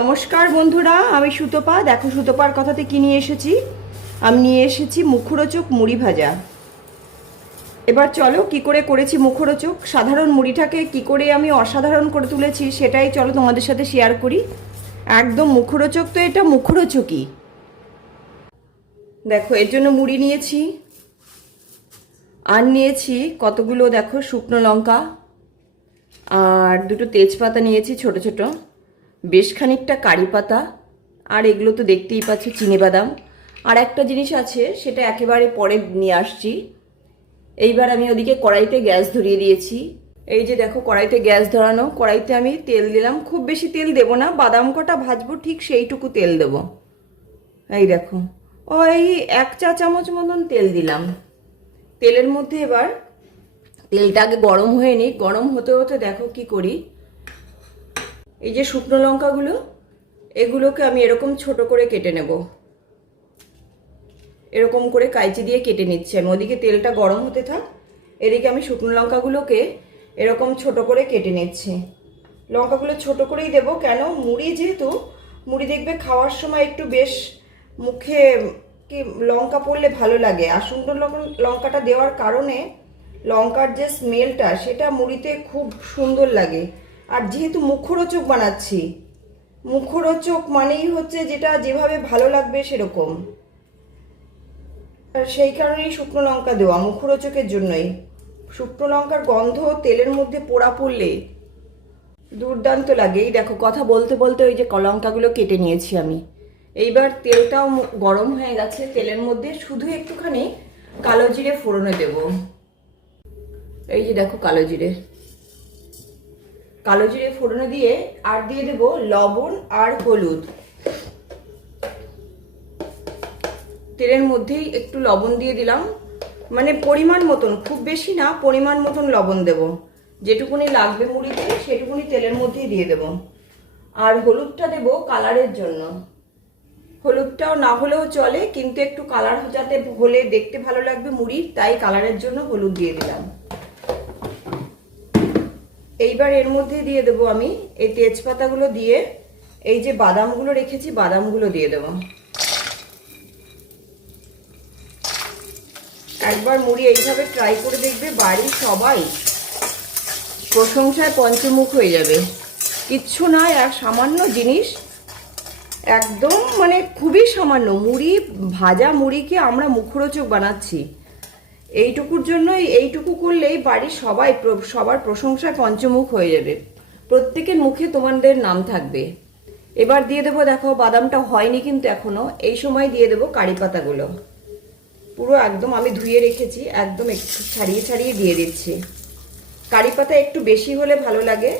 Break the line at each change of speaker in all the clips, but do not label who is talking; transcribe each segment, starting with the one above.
নমস্কার বন্ধুরা, আমি সুতপা। দেখো সুতপার কথাতে কি নিয়ে এসেছি? আমি নিয়ে এসেছি মুখরোচক মুড়ি ভাজা। এবার চলো কি করে করেছি মুখরোচক? সাধারণ মুড়িটাকে কি করে আমি অসাধারণ করে তুলেছি সেটাই চলো তোমাদের সাথে শেয়ার করি। একদম মুখরোচক তো এটা মুখরোচকই। দেখো, এর জন্য মুড়ি নিয়েছি। আর নিয়েছি কতগুলো দেখো শুকনো লঙ্কা। আর দুটো তেজপাতা নিয়েছি ছোট ছোট। বেশ খানিকটা কারি পাতা, আর এগুলো তো দেখতেই পাচ্ছ চিনি বাদাম। আর একটা জিনিস আছে, সেটা একেবারে পরে নিয়ে আসছি। এইবার আমি ওদিকে কড়াইতে গ্যাস ধরিয়ে দিয়েছি। এই যে দেখো, কড়াইতে গ্যাস ধরানো। কড়াইতে আমি তেল দিলাম। খুব বেশি তেল দেব না, বাদাম কটা ভাজবো ঠিক সেইটুকু তেল দেব। এই দেখো, ওই এক চা চামচ মতন তেল দিলাম। তেলের মধ্যে এবার তেলটা আগে গরম হয়ে নি গরম হতে হতে দেখো কি করি এই যে শুকনো লঙ্কাগুলো, এগুলোকে আমি এরকম ছোট করে কেটে নেব। এরকম করে কাইচি দিয়ে কেটে নিচ্ছি আমি। ওদিকে তেলটা গরম হতে থাক, এদিকে আমি শুকনো লঙ্কাগুলোকে এরকম ছোট করে কেটে নিচ্ছি। লঙ্কাগুলো ছোট করেই দেবো, কেন? মুড়ি যেহেতু, মুড়ি দেখবে খাওয়ার সময় একটু বেশ মুখে কি লঙ্কা পড়লে ভালো লাগে। আর শুকনো লঙ্কা- লঙ্কাটা দেওয়ার কারণে লঙ্কার যে স্মেলটা, সেটা মুড়িতে খুব সুন্দর লাগে। আর যেহেতু মুখরোচক বানাচ্ছি, মুখরোচক মানেই হচ্ছে যেটা যেভাবে ভালো লাগবে সেরকম। আর সেই কারণেই শুকনো লঙ্কা দেওয়া, মুখরোচকের জন্যই। শুকনো লঙ্কার গন্ধ তেলের মধ্যে পোড়া পড়লে দুর্দান্ত লাগে। এই দেখো, কথা বলতে বলতে ওই যে লঙ্কাগুলো কেটে নিয়েছি আমি। এইবার তেলটাও গরম হয়ে গেছে, তেলের মধ্যে শুধু একটুখানি কালো জিরে ফোড়নে দেব। এই যে দেখো কালো জিরে। কালো জিরে ফোড়নে দিয়ে আর দিয়ে দেব লবণ আর হলুদ। তেলের মধ্যেই একটু লবণ দিয়ে দিলাম। মানে পরিমাণ মতন, খুব বেশি না, পরিমাণ মতন লবণ দেব। যেটুকুনি লাগবে মুড়িতে, সেটুকুনি তেলের মধ্যেই দিয়ে দেব। আর হলুদটা দেব কালারের জন্য। হলুদটাও না হলেও চলে, কিন্তু একটু কালার যাতে হলে দেখতে ভালো লাগবে মুড়ির, তাই কালারের জন্য হলুদ দিয়ে দিলাম। এইবার এর মধ্যে দিয়ে দেবো আমি এই তেজপাতাগুলো দিয়ে, এই যে বাদামগুলো রেখেছি, বাদামগুলো দিয়ে দেবো। একবার মুড়ি এইভাবে ট্রাই করে দেখবে বাড়ির সবাই প্রশংসায় পঞ্চমুখ হয়ে যাবে। কিচ্ছু না এক সামান্য জিনিস, একদম মানে খুবই সামান্য। মুড়ি, ভাজা মুড়িকে আমরা মুখরোচক বানাচ্ছি? এইটুকুর জন্যই, এইটুকু করলেই বাড়ির সবাই সবার প্রশংসায় পঞ্চমুখ হয়ে যাবে। প্রত্যেকের মুখে তোমাদের নাম থাকবে। এবার দিয়ে দেবো, দেখো, বাদামটা হয়নি কিন্তু এখনও। এই সময় দিয়ে দেবো কারি পাতাগুলো। পুরো একদম আমি ধুয়ে রেখেছি, একদম একটু ছাড়িয়ে ছাড়িয়ে দিয়ে দিচ্ছি। কারি পাতা একটু বেশি হলে ভালো লাগে।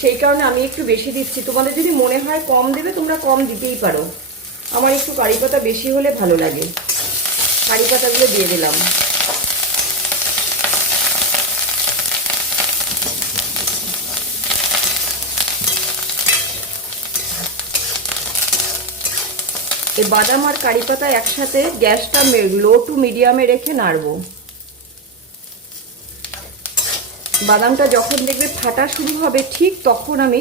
সেই কারণে আমি একটু বেশি দিচ্ছি। তোমাদের যদি মনে হয় কম দেবে, তোমরা কম দিতেই পারো। আমার একটু কারি পাতা বেশি হলে ভালো লাগে। কারি পাতাগুলো দিয়ে দিলাম। এই বাদাম আর কারি পাতা একসাথে গ্যাসটা লো টু মিডিয়ামে রেখে নাড়বো। বাদামটা যখন দেখবে ফাটা শুরু হবে, ঠিক তখন আমি,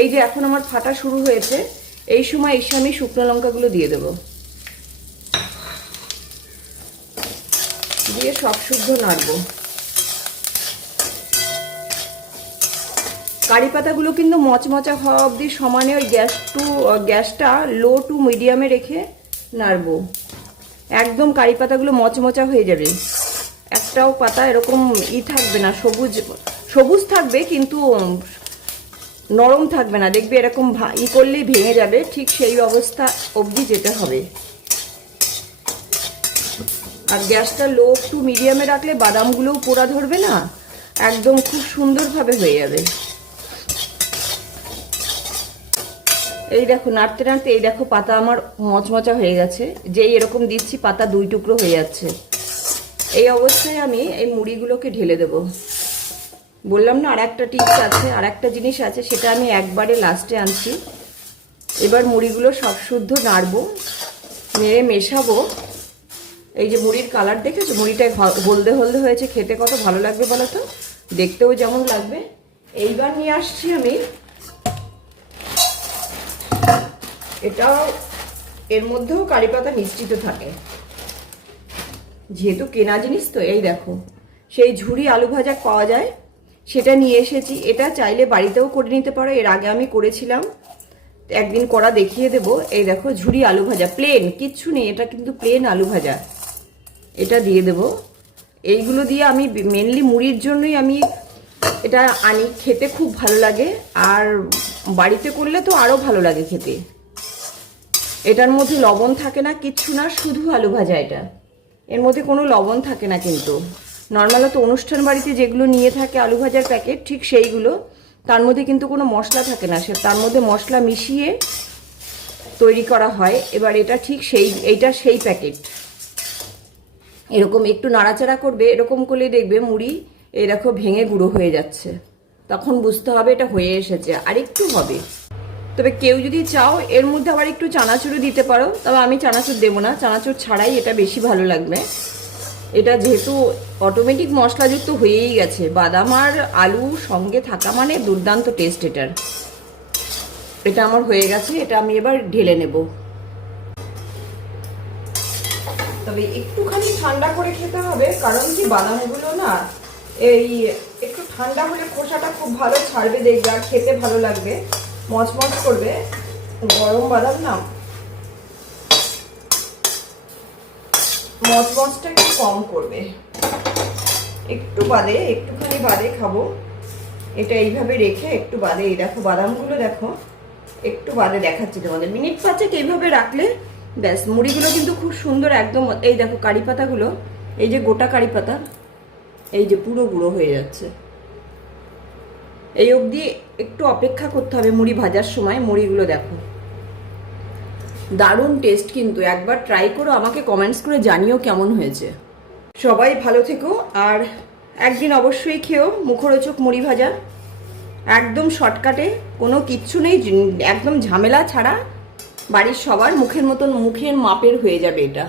এই যে এখন আমার ফাটা শুরু হয়েছে, এই সময় এসে আমি শুকনো লঙ্কাগুলো দিয়ে দেবো। দিয়ে সব শুদ্ধ নাড়বো। কারি পাতাগুলো কিন্তু মচমচা হওয়া অবধি সমানে ওই গ্যাস টু, গ্যাসটা লো টু মিডিয়ামে রেখে নাড়বো। একদম কারি পাতাগুলো মচমচা হয়ে যাবে। একটাও পাতা এরকম ই থাকবে না, সবুজ সবুজ থাকবে কিন্তু নরম থাকবে না। দেখবে এরকম ই করলেই ভেঙে যাবে, ঠিক সেই অবস্থা অবধি যেতে হবে। আর গ্যাসটা লো টু মিডিয়ামে রাখলে বাদামগুলোও পোড়া ধরবে না? একদম খুব সুন্দরভাবে হয়ে যাবে। এই দেখো, নাড়তে নাড়তে এই দেখো পাতা আমার মচমচা হয়ে গেছে। যেই এরকম দিচ্ছি, পাতা দুই টুকরো হয়ে যাচ্ছে। এই অবস্থায় আমি এই মুড়িগুলোকে ঢেলে দেব। বললাম না আর একটা টিপস আছে আর একটা জিনিস আছে, সেটা আমি একবারে লাস্টে আনছি। এবার মুড়িগুলো সব শুদ্ধ নাড়বো, নেড়ে মেশাবো। এই যে মুড়ির কালার দেখেছ? মুড়িটা হলদে হলদে হয়েছে। খেতে কত ভালো লাগবে বলো তো? দেখতেও যেমন লাগবে। এইবার নিয়ে আসছি আমি। এটাও এর মধ্যেও কারি পাতা মিশ্রিত থাকে। যেহেতু কেনা জিনিস তো, এই দেখো। সেই ঝুড়ি আলু ভাজা পাওয়া যায়। সেটা নিয়ে এসেছি। এটা চাইলে বাড়িতেও করে নিতে পারো। এর আগে আমি করেছিলাম। একদিন করা দেখিয়ে দেবো। এই দেখো ঝুড়ি আলু ভাজা। প্লেন কিচ্ছু নেই। এটা কিন্তু প্লেন আলু ভাজা। এটা দিয়ে দেব। এইগুলো দিয়ে আমি মেনলি মুড়ির জন্যই আমি এটা আনি। খেতে খুব ভালো লাগে। আর বাড়িতে করলে তো আরও ভালো লাগে খেতে। এটার মধ্যে লবণ থাকে না, কিচ্ছু না, শুধু আলু ভাজা এটা। এর মধ্যে কোনো লবণ থাকে না কিন্তু। নর্মালত অনুষ্ঠান বাড়িতে যেগুলো নিয়ে থাকে আলু ভাজার প্যাকেট ঠিক সেইগুলো। তার মধ্যে কিন্তু কোনো মশলা থাকে না। সে তার মধ্যে মশলা মিশিয়ে তৈরি করা হয়। এবার এটা ঠিক সেই, এইটা সেই প্যাকেট এরকম একটু নাড়াচাড়া করবে, এরকম করলে দেখবে মুড়ি এই দেখো ভেঙে গুঁড়ো হয়ে যাচ্ছে। তখন বুঝতে হবে এটা হয়ে এসেছে, আর একটু হবে। তবে কেউ যদি চাও, এর মধ্যে আবার একটু চানাচুরও দিতে পারো, তবে আমি চানাচুর দেবো না, চানাচুর ছাড়াই এটা বেশি ভালো লাগবে। এটা যেহেতু অটোমেটিক মশলাযুক্ত হয়েই গেছে, বাদাম আর আলু সঙ্গে থাকা মানে দুর্দান্ত টেস্ট এটার। এটা আমার হয়ে গেছে, এটা আমি এবার ঢেলে নেব। তবে একটুখানি ঠান্ডা করে খেতে হবে, কারণ কি বাদামগুলো না এই একটু ঠান্ডা হলে খোসাটা খুব ভালো ছাড়বে দেখবে আর খেতে ভালো লাগবে, মচমচ করবে। গরম বাদাম না মচমচটা একটু কম করবে। একটু বাদে, একটুখানি বাদে খাব। এটা এইভাবে রেখে একটু বাদে, এই দেখো বাদামগুলো দেখো, একটু বাদে দেখাচ্ছি তোমাদের। মিনিট পাঁচেক এইভাবে রাখলে ব্যাস, মুড়িগুলো কিন্তু খুব সুন্দর একদম, এই দেখো কারি পাতাগুলো, এই যে গোটা কারি পাতা, এই যে পুরো গুঁড়ো হয়ে যাচ্ছে। এই অবধি একটু অপেক্ষা করতে হবে মুড়ি ভাজার সময়, মুড়িগুলো দেখো। দারুণ টেস্ট কিন্তু, একবার ট্রাই করো, আমাকে কমেন্টস করে জানিও কেমন হয়েছে। সবাই ভালো থেকো, আর একদিন অবশ্যই খেও, মুখরোচক মুড়ি ভাজা। একদম শর্টকাটে কোনো কিচ্ছু নেই, একদম ঝামেলা ছাড়া। বাড়ির সবার মুখের মতন মুখের মাপের হয়ে যাবে এটা।